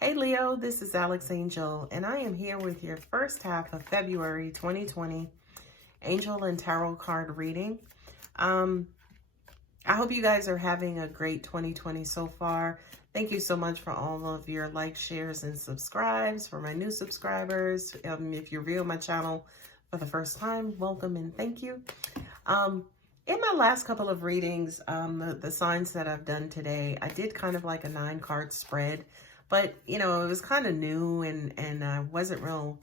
Hey Leo, this is Alex Angel, and I am here with your first half of February 2020 Angel and Tarot card reading. I hope you guys are having a great 2020 so far. Thank you so much for all of your likes, shares, and subscribes. For my new subscribers, if you're viewing my channel for the first time, welcome and thank you. In my last couple of readings, the signs that I've done today, I did kind of like a 9-card spread. But, you know, it was kind of new and I wasn't real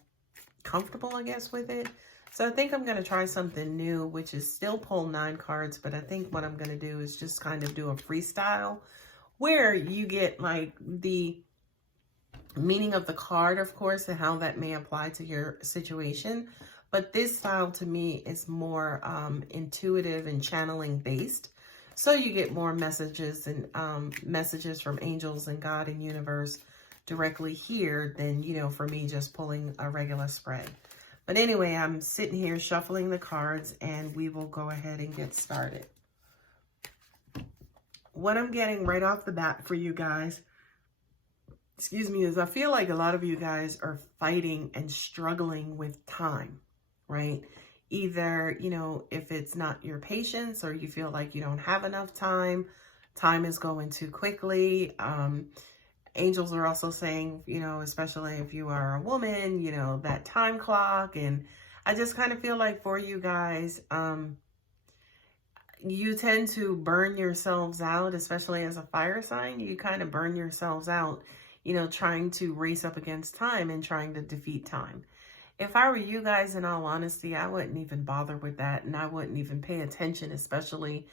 comfortable, I guess, with it. So I think I'm going to try something new, which is still pull 9 cards. But I think what I'm going to do is just kind of do a freestyle where you get like the meaning of the card, of course, and how that may apply to your situation. But this style to me is more intuitive and channeling based. So you get more messages and messages from angels and God and universe directly here than, you know, for me just pulling a regular spread. But anyway, I'm sitting here shuffling the cards and we will go ahead and get started. What I'm getting right off the bat for you guys, excuse me, is I feel like a lot of you guys are fighting and struggling with time, right? Either, you know, if it's not your patience or you feel like you don't have enough time, time is going too quickly. Angels are also saying, you know, especially if you are a woman, you know, that time clock. And I just kind of feel like for you guys, you tend to burn yourselves out, especially as a fire sign. You kind of burn yourselves out, you know, trying to race up against time and trying to defeat time. If I were you guys, in all honesty, I wouldn't even bother with that. And I wouldn't even pay attention, especially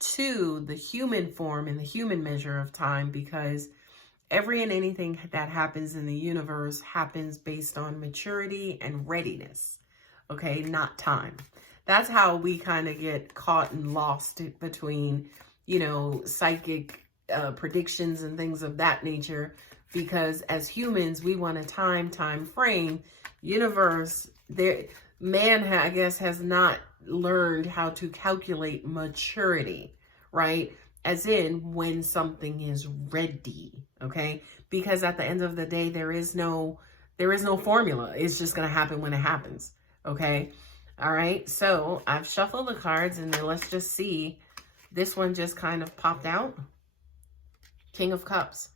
to the human form and the human measure of time, because every and anything that happens in the universe happens based on maturity and readiness. Okay, not time. That's how we kind of get caught and lost between, you know, psychic predictions and things of that nature. Because as humans, we want a time frame. Universe, man, I guess, has not learned how to calculate maturity, right? As in when something is ready, okay? Because at the end of the day, there is no formula. It's just going to happen when it happens, okay? All right, so I've shuffled the cards and then let's just see. This one just kind of popped out. King of Cups.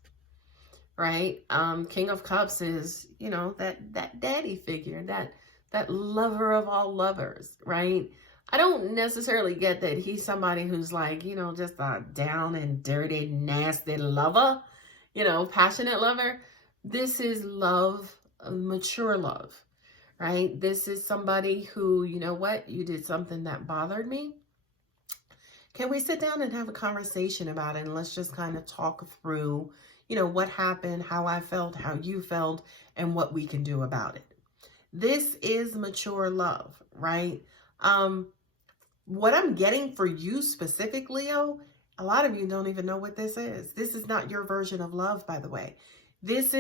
Right? King of Cups is, you know, that daddy figure, that lover of all lovers, right? I don't necessarily get that he's somebody who's like, you know, just a down and dirty, nasty lover, you know, passionate lover. This is love, mature love, right? This is somebody who, you know what, you did something that bothered me. Can we sit down and have a conversation about it? And let's just kind of talk through, you know, what happened, how I felt, how you felt, and what we can do about it. This is mature love, right? What I'm getting for you specifically, Leo, a lot of you don't even know what this is. This is not your version of love, by the way. This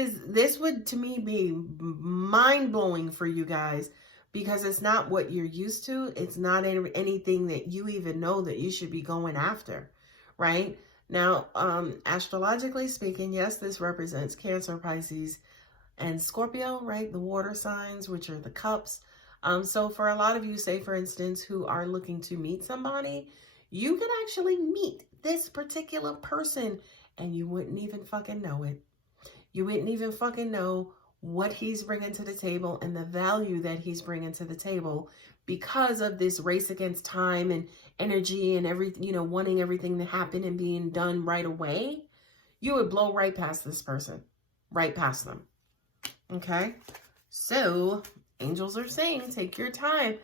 would, to me, be mind-blowing for you guys because it's not what you're used to. It's not anything that you even know that you should be going after, right? Now, astrologically speaking, yes, this represents Cancer, Pisces, and Scorpio, right? The water signs, which are the cups. So for a lot of you, say, for instance, who are looking to meet somebody, you can actually meet this particular person and you wouldn't even fucking know it. You wouldn't even fucking know what he's bringing to the table and the value that he's bringing to the table because of this race against time and energy and everything, you know, wanting everything to happen and being done right away. You would blow right past this person, right past them. Okay. So angels are saying, take your time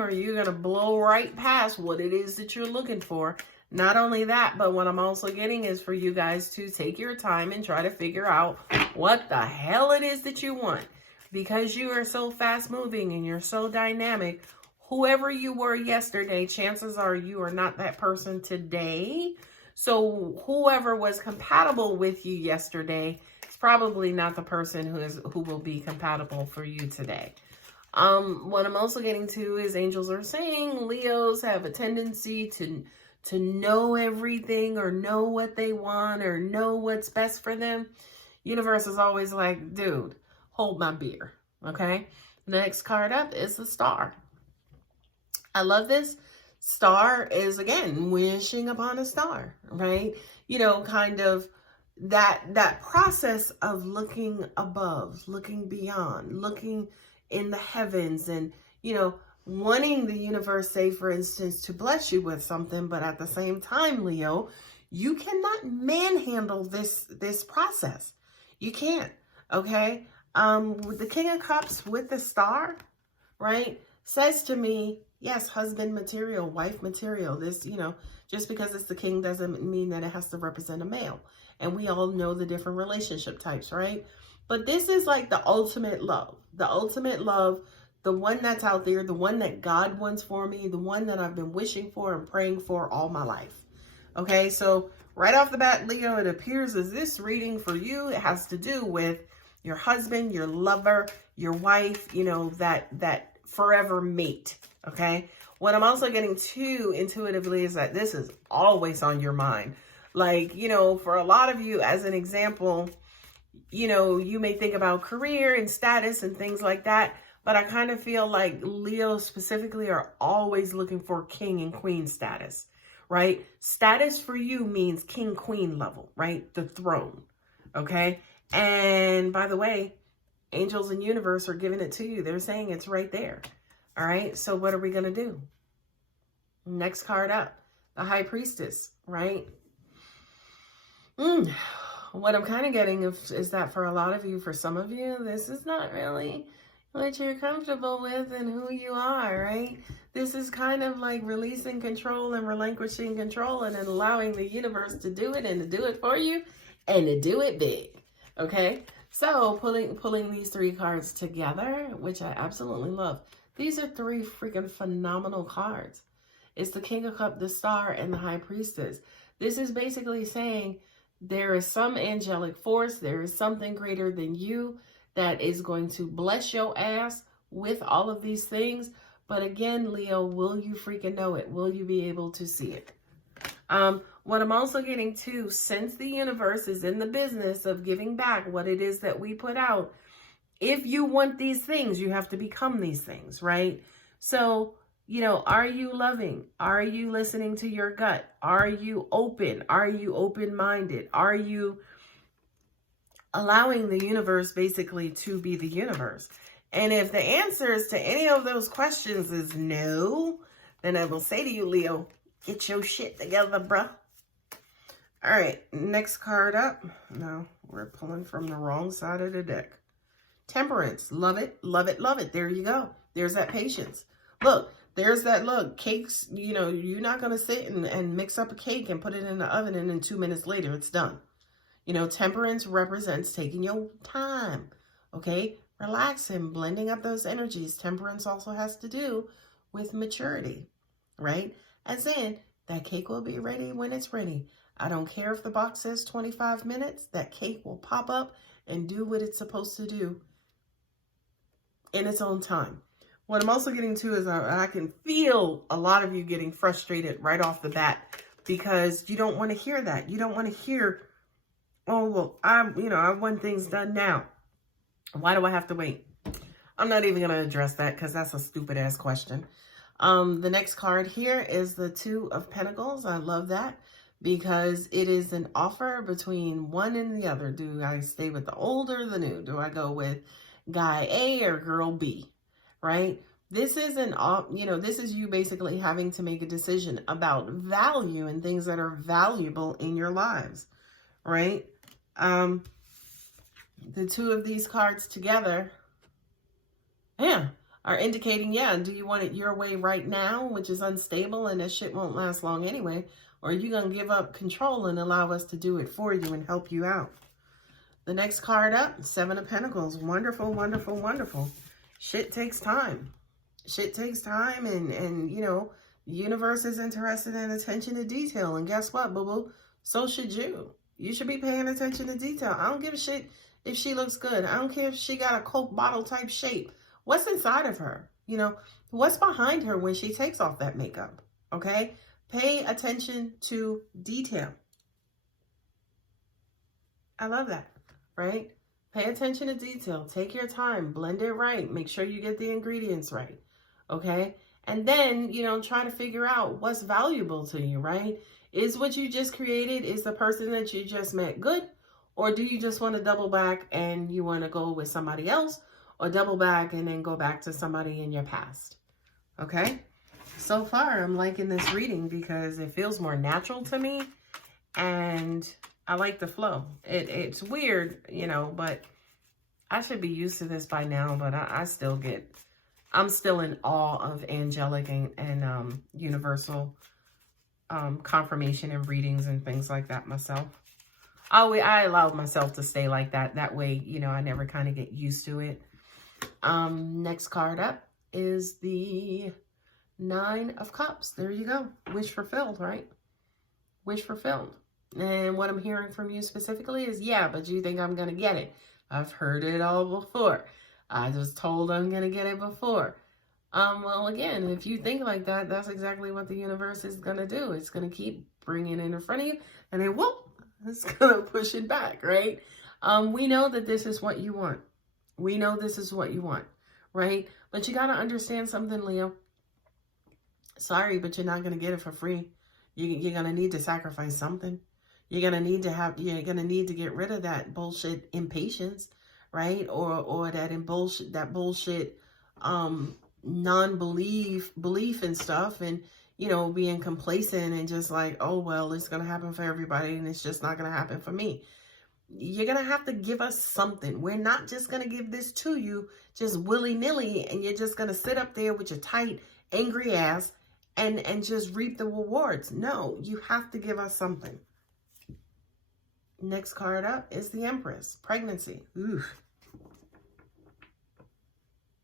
or you're going to blow right past what it is that you're looking for. Not only that, but what I'm also getting is for you guys to take your time and try to figure out what the hell it is that you want. Because you are so fast moving and you're so dynamic, whoever you were yesterday, chances are you are not that person today. So whoever was compatible with you yesterday is probably not the person who will be compatible for you today. What I'm also getting to is angels are saying Leos have a tendency to know everything or know what they want or know what's best for them. Universe is always like, dude, hold my beer, okay? The next card up is the Star. I love this. Star is, again, wishing upon a star, right? You know, kind of that process of looking above, looking beyond, looking in the heavens, and, you know, wanting the universe, say, for instance, to bless you with something, but at the same time, Leo, you cannot manhandle this process. You can't, okay? With the King of Cups with the Star, right, says to me, yes, husband material, wife material. This, you know, just because it's the king doesn't mean that it has to represent a male. And we all know the different relationship types, right? But this is like the ultimate love. The ultimate love, the one that's out there, the one that God wants for me, the one that I've been wishing for and praying for all my life. Okay, so right off the bat, Leo, it appears as this reading for you, it has to do with your husband, your lover, your wife, you know, that forever mate. Okay. What I'm also getting too intuitively is that this is always on your mind. Like, you know, for a lot of you, as an example, you know, you may think about career and status and things like that. But I kind of feel like Leo specifically are always looking for king and queen status, right? Status for you means king, queen level, right? The throne. Okay. And by the way, angels and universe are giving it to you. They're saying it's right there. All right, so what are we going to do? Next card up, the High Priestess, right? What I'm kind of getting is that for a lot of you, for some of you, this is not really what you're comfortable with and who you are, right? This is kind of like releasing control and relinquishing control and then allowing the universe to do it and to do it for you and to do it big, okay? So pulling these three cards together, which I absolutely love. These are three freaking phenomenal cards. It's the King of Cups, the Star, and the High Priestess. This is basically saying there is some angelic force, there is something greater than you that is going to bless your ass with all of these things. But again, Leo, will you freaking know it? Will you be able to see it? What I'm also getting too, since the universe is in the business of giving back what it is that we put out, if you want these things, you have to become these things, right? So, you know, are you loving? Are you listening to your gut? Are you open? Are you open-minded? Are you allowing the universe basically to be the universe? And if the answers to any of those questions is no, then I will say to you, Leo, get your shit together, bruh. All right, next card up. No, we're pulling from the wrong side of the deck. Temperance, love it, love it, love it. There you go. There's that patience. Look, there's that look. Cakes, you know, you're not going to sit and mix up a cake and put it in the oven and then 2 minutes later it's done. You know, temperance represents taking your time, okay? Relaxing, blending up those energies. Temperance also has to do with maturity, right? As in, that cake will be ready when it's ready. I don't care if the box says 25 minutes, that cake will pop up and do what it's supposed to do in its own time. What I'm also getting to is I can feel a lot of you getting frustrated right off the bat because you don't want to hear that. You don't want to hear, oh, well, I want things done now. Why do I have to wait? I'm not even going to address that because that's a stupid ass question. The next card here is the Two of Pentacles. I love that because it is an offer between one and the other. Do I stay with the old or the new? Do I go with guy A or girl B, right? This is this is you basically having to make a decision about value and things that are valuable in your lives, right? The two of these cards together, are indicating, do you want it your way right now, which is unstable and that shit won't last long anyway, or are you going to give up control and allow us to do it for you and help you out? The next card up, Seven of Pentacles. Wonderful, wonderful, wonderful. Shit takes time. Shit takes time and you know, the universe is interested in attention to detail. And guess what, boo-boo? So should you. You should be paying attention to detail. I don't give a shit if she looks good. I don't care if she got a Coke bottle type shape. What's inside of her? You know, what's behind her when she takes off that makeup? Okay? Pay attention to detail. I love that. right? Pay attention to detail. Take your time. Blend it right. Make sure you get the ingredients right, okay? And then, you know, try to figure out what's valuable to you, right? Is what you just created, is the person that you just met good? Or do you just want to double back and you want to go with somebody else? Or double back and then go back to somebody in your past, okay? So far, I'm liking this reading because it feels more natural to me. And I like the flow. It's weird, you know, but I should be used to this by now. But I'm still in awe of angelic and universal confirmation and readings and things like that myself. I allowed myself to stay like that. That way, you know, I never kind of get used to it. Next card up is the 9 of Cups. There you go. Wish fulfilled, right? Wish fulfilled. And what I'm hearing from you specifically is, yeah, but you think I'm going to get it. I've heard it all before. I was told I'm going to get it before. Well, again, if you think like that, that's exactly what the universe is going to do. It's going to keep bringing it in front of you, and then, whoop, it's going to push it back, right? We know that this is what you want. We know this is what you want, right? But you got to understand something, Leo. Sorry, but you're not going to get it for free. You're going to need to sacrifice something. You're going to need to get rid of that bullshit impatience, right? Or that bullshit, belief and stuff, and, you know, being complacent and just like, oh, well, it's going to happen for everybody and it's just not going to happen for me. You're going to have to give us something. We're not just going to give this to you just willy-nilly, and you're just going to sit up there with your tight, angry ass and just reap the rewards. No, you have to give us something. Next card up is the Empress. Pregnancy. Ooh.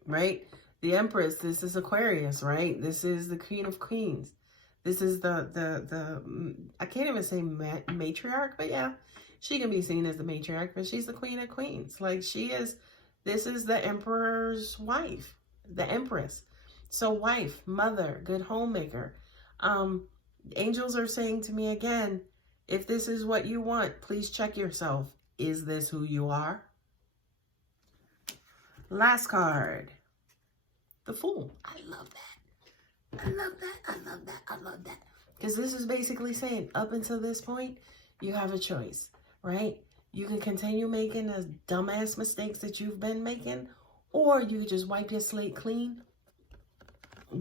Right? The Empress, this is Aquarius, right? This is the Queen of Queens. This is the I can't even say matriarch, but yeah, she can be seen as the matriarch, but she's the Queen of Queens. Like, this is the Emperor's wife, the Empress. So wife, mother, good homemaker. Angels are saying to me again, if this is what you want, please check yourself. Is this who you are? Last card. The Fool. I love that. I love that. I love that. I love that. Because this is basically saying, up until this point, you have a choice, right? You can continue making the dumbass mistakes that you've been making, or you can just wipe your slate clean,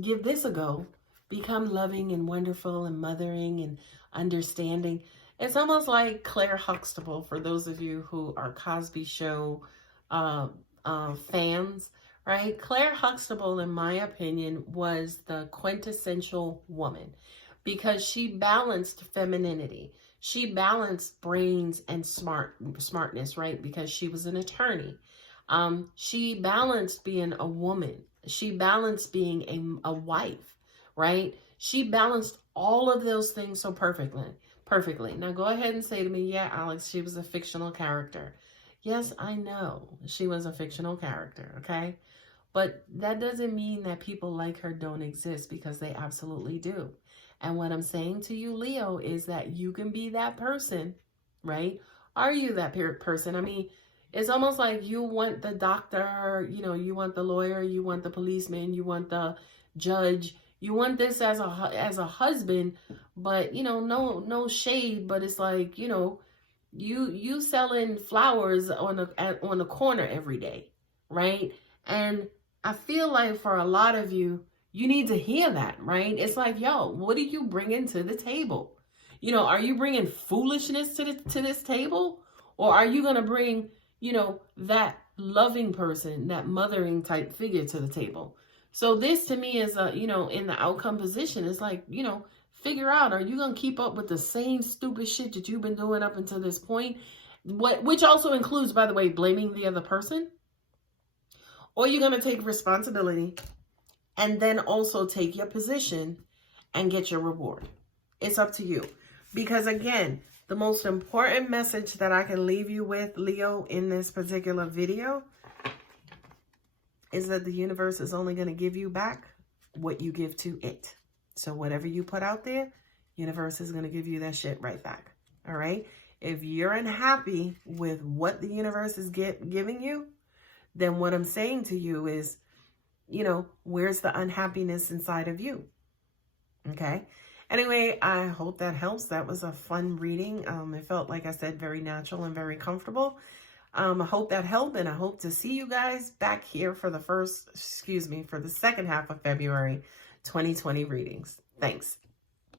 give this a go, become loving and wonderful and mothering and understanding. It's almost like Claire Huxtable, for those of you who are Cosby Show fans, right? Claire Huxtable, in my opinion, was the quintessential woman because she balanced femininity. She balanced brains and smartness, right? Because she was an attorney. She balanced being a woman. She balanced being a wife, right? She balanced all of those things so perfectly. Now go ahead and say to me, yeah, Alex, she was a fictional character. Yes, I know she was a fictional character, okay? But that doesn't mean that people like her don't exist, because they absolutely do. And what I'm saying to you, Leo, is that you can be that person, right? Are you that person? I mean, it's almost like you want the doctor, you know, you want the lawyer, you want the policeman, you want the judge, you want this as a husband, but, you know, no shade, but it's like, you know, you selling flowers on the corner every day, right? And I feel like for a lot of you, you need to hear that, right? It's like, yo, what are you bringing to the table? You know, are you bringing foolishness to this table? Or are you going to bring, you know, that loving person, that mothering type figure to the table? So this to me is, you know, in the outcome position, it's like, you know, figure out, are you going to keep up with the same stupid shit that you've been doing up until this point? Which also includes, by the way, blaming the other person. Or you're going to take responsibility and then also take your position and get your reward. It's up to you. Because again, the most important message that I can leave you with, Leo, in this particular video is that the universe is only going to give you back what you give to it. So whatever you put out there, universe is going to give you that shit right back. All right. If you're unhappy with what the universe is giving you, then what I'm saying to you is, you know, where's the unhappiness inside of you? Okay. Anyway, I hope that helps. That was a fun reading. It felt, like I said, very natural and very comfortable. I hope that helped, and I hope to see you guys back here for the second half of February 2020 readings. Thanks.